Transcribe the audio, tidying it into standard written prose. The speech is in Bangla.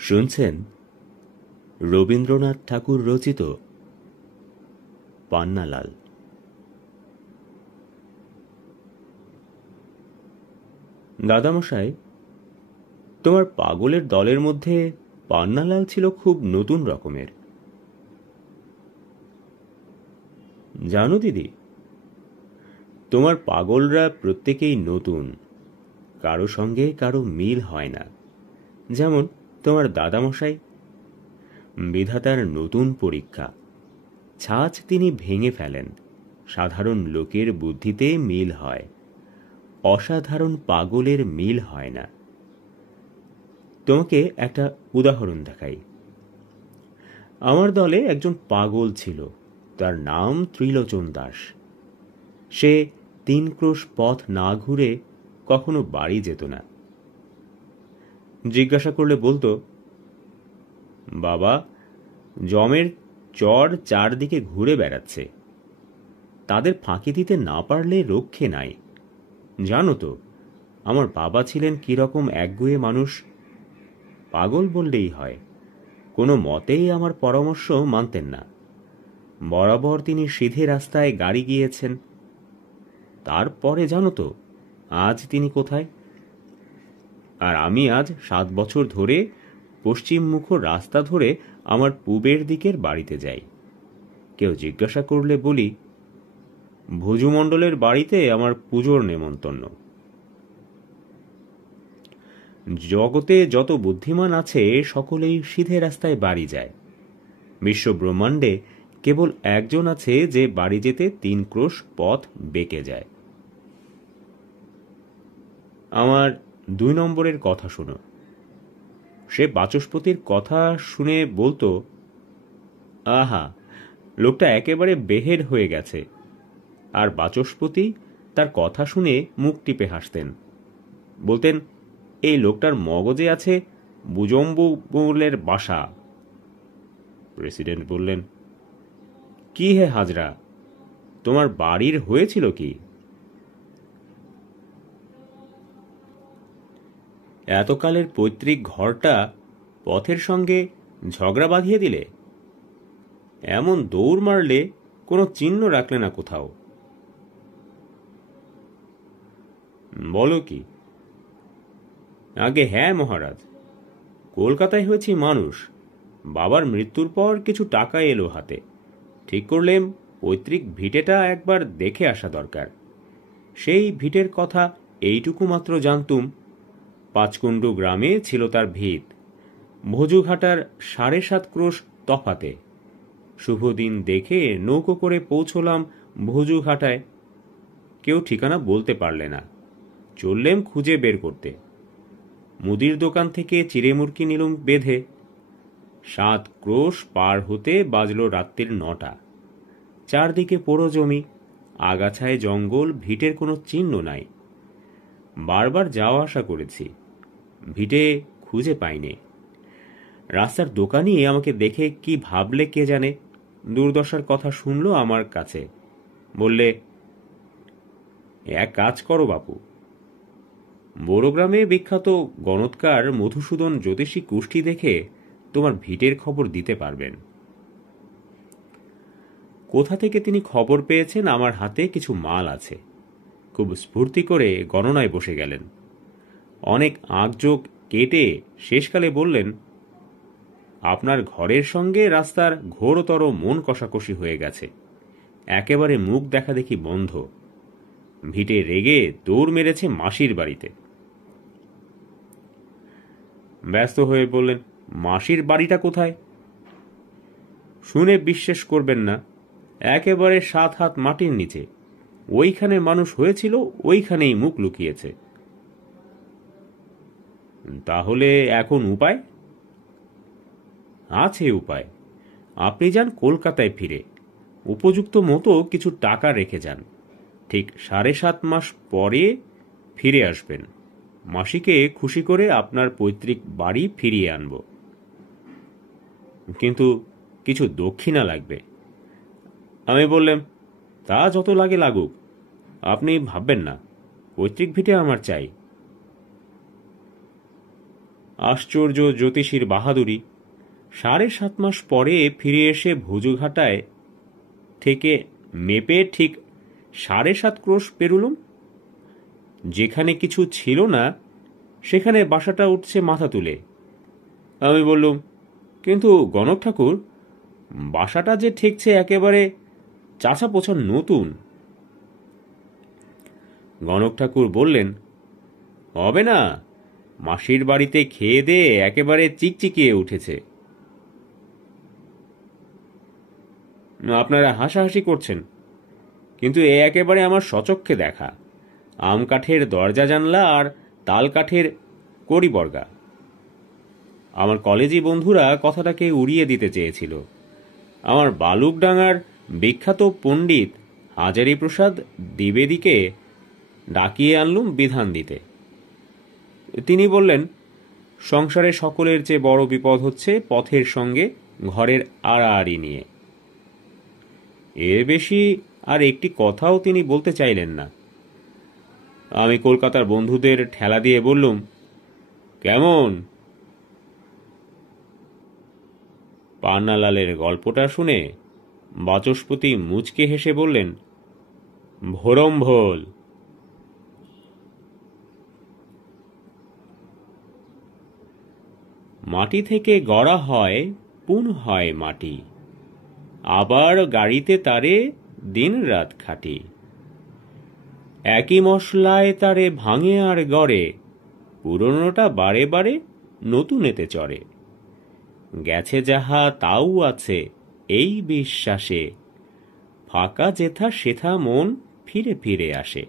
শুনছেন রবীন্দ্রনাথ ঠাকুর রচিত পান্নালাল। দাদামশাই, তোমার পাগলের দলের মধ্যে পান্নালাল ছিল খুব নতুন রকমের। জানো দিদি, তোমার পাগলরা প্রত্যেকেই নতুন, কারো সঙ্গে কারো মিল হয় না। যেমন তোমার দাদামশাই, বিধাতার নতুন পরীক্ষা, ছাঁচ তিনি ভেঙে ফেলেন, সাধারণ লোকের বুদ্ধিতে মিল হয়, অসাধারণ পাগলের মিল হয় না। তোমাকে একটা উদাহরণ দেখাই। আমার দলে একজন পাগল ছিল, তার নাম ত্রিলোচন দাস। সে 3 ক্রোশ পথ না ঘুরে কখনো বাড়ি যেত না। জিজ্ঞাসা করলে বলতো, বাবা, জমের চর চারদিকে ঘুরে বেড়াচ্ছে, তাদের ফাঁকি দিতে না পারলে রক্ষে নাই। জানো তো আমার বাবা ছিলেন কিরকম একগুঁয়ে মানুষ। পাগল বললেই হয়, কোনো মতেই আমার পরামর্শ মানতেন না। বরাবর তিনি সিধে রাস্তায় গাড়ি গিয়েছেন। তারপরে জানো তো আজ তিনি কোথায়? আর আমি আজ 7 বছর ধরে পশ্চিমমুখ রাস্তা ধরে আমার পূবের দিকের বাড়িতে যাই। কেউ জিজ্ঞাসা করলে বলি, ভুজুমণ্ডলের বাড়িতে আমার পুজোর নেমন্তন্ন। জগতে যত বুদ্ধিমান আছে সকলেই সিধে রাস্তায় বাড়ি যায়। বিশ্ব ব্রহ্মাণ্ডে কেবল একজন আছে যে বাড়ি যেতে 3 ক্রোশ পথ বেঁকে যায়। আমার 2 নম্বরের কথা শোনো। সে বাচস্পতির কথা শুনে বলতো, আহা, লোকটা একেবারে বেহেড হয়ে গেছে। আর বাচস্পতি তার কথা শুনে মুখ টিপে হাসতেন। বলতেন, এই লোকটার মগজে আছে বুজম্বুলের বাসা। প্রেসিডেন্ট বললেন, কি হে হাজরা, তোমার বাড়ির হয়েছিল কি? এতকালের পৈতৃক ঘরটা পথের সঙ্গে ঝগড়া বাঁধিয়ে দিলে। এমন দৌড় মারলে কোনো চিহ্ন রাখলে না কোথাও। বলো কি? আগে হ্যাঁ মহারাজ, কলকাতায় হয়েছি মানুষ। বাবার মৃত্যুর পর কিছু টাকা এলো হাতে। ঠিক করলেম পৈতৃক ভিটেটা একবার দেখে আসা দরকার। সেই ভিটের কথা এইটুকু মাত্র জানতুম, 5 কুণ্ডু গ্রামে ছিল তার ভিত, ভোজুঘাটার 7.5 ক্রোশ তফাতে। শুভ দিন দেখে নৌকো করে পৌঁছলাম ভোজুঘাটায়। কেউ ঠিকানা বলতে পারলে না। চললেম খুঁজে বের করতে। মুদির দোকান থেকে চিড়েমুরকি নিলুম বেঁধে। 7 ক্রোশ পার হতে বাজল রাত্রির 9টা। চারদিকে পোড়ো জমি, আগাছায় জঙ্গল, ভিটের কোনো চিহ্ন নাই। বারবার যাওয়া আসা করেছি, ভিটে খুঁজে পাইনি। রাস্তার দোকানি আমাকে দেখে কি ভাবলে কে জানে, দুর্দশার কথা শুনল আমার কাছে। বললে, এক কাজ করো বাপু, বড়গ্রামে বিখ্যাত গণৎকার মধুসূদন জ্যোতিষী কুষ্টি দেখে তোমার ভিটের খবর দিতে পারবেন। কোথা থেকে তিনি খবর পেয়েছেন আমার হাতে কিছু মাল আছে, খুব স্ফূর্তি করে গণনায় বসে গেলেন। অনেক আঁকযোগ কেটে শেষকালে বললেন, আপনার ঘরের সঙ্গে রাস্তার ঘোরতর মন কষাকষি হয়ে গেছে, একেবারে মুখ দেখা দেখি বন্ধ। ভিটে রেগে দৌড় মেরেছে মাসির বাড়িতে। ব্যস্ত হয়ে বললেন, মাসির বাড়িটা কোথায়? শুনে বিশ্বাস করবেন না, একেবারে 7 হাত মাটির নিচে। ওইখানে মানুষ হয়েছিল, ওইখানেই মুখ লুকিয়েছে। তাহলে এখন উপায়? আছে উপায়। আপনি যান কলকাতায় ফিরে, উপযুক্ত মতো কিছু টাকা রেখে যান। ঠিক 7.5 মাস পরে ফিরে আসবেন। মাসিকে খুশি করে আপনার পৈতৃক বাড়ি ফিরিয়ে আনব। কিন্তু কিছু দক্ষিণা লাগবে। আমি বললাম, তা যত লাগে লাগুক, আপনি ভাববেন না, পৈতৃক ভিটে আমার চাই। আশ্চর্য জ্যোতিষীর বাহাদুরি। 7.5 মাস পরে ফিরে এসে ভুজুঘাটায় থেকে মেপে ঠিক 7.5 ক্রোশ পেরুলুম। যেখানে কিছু ছিল না সেখানে বাসাটা উঠছে মাথা তুলে। আমি বললুম, কিন্তু গণক ঠাকুর, বাসাটা যে ঠেকছে একেবারে চাচা পোছা নতুন। গণক ঠাকুর বললেন, হবে না, মাসির বাড়িতে খেয়ে দিয়ে একেবারে চিকচিকিয়ে উঠেছে। আপনারা হাসাহাসি করছেন, কিন্তু এ একেবারে আমার সচক্ষে দেখা। আম কাঠের দরজা জানলা আর তাল কাঠের কড়িবর্গা। আমার কলেজি বন্ধুরা কথাটাকে উড়িয়ে দিতে চেয়েছিল। আমার বালুকডাঙ্গার বিখ্যাত পণ্ডিত হাজারীপ্রসাদ দ্বিবেদীকে ডাকিয়ে আনলুম বিধান দিতে। তিনি বললেন, সংসারে সকলের চেয়ে বড় বিপদ হচ্ছে পথের সঙ্গে ঘরের আড়াআড়ি নিয়ে। এর বেশি আর একটি কথাও তিনি বলতে চাইলেন না। আমি কলকাতার বন্ধুদের ঠেলা দিয়ে বললুম, কেমন? পান্নালালের গল্পটা শুনে বাচস্পতি মুচকে হেসে বললেন, ভোরম্ভোল। মাটি থেকে গড়া হয়, পুন হয় মাটি, আবার গাড়িতে তারে দিন রাত খাটি। একই মশলায় তারে ভাঙে আর গড়ে, পুরনোটা বারে বারে নতুনেতে চড়ে। গেছে যাহা তাও আছে এই বিশ্বাসে, ফাঁকা যেথা সেথা মন ফিরে ফিরে আসে।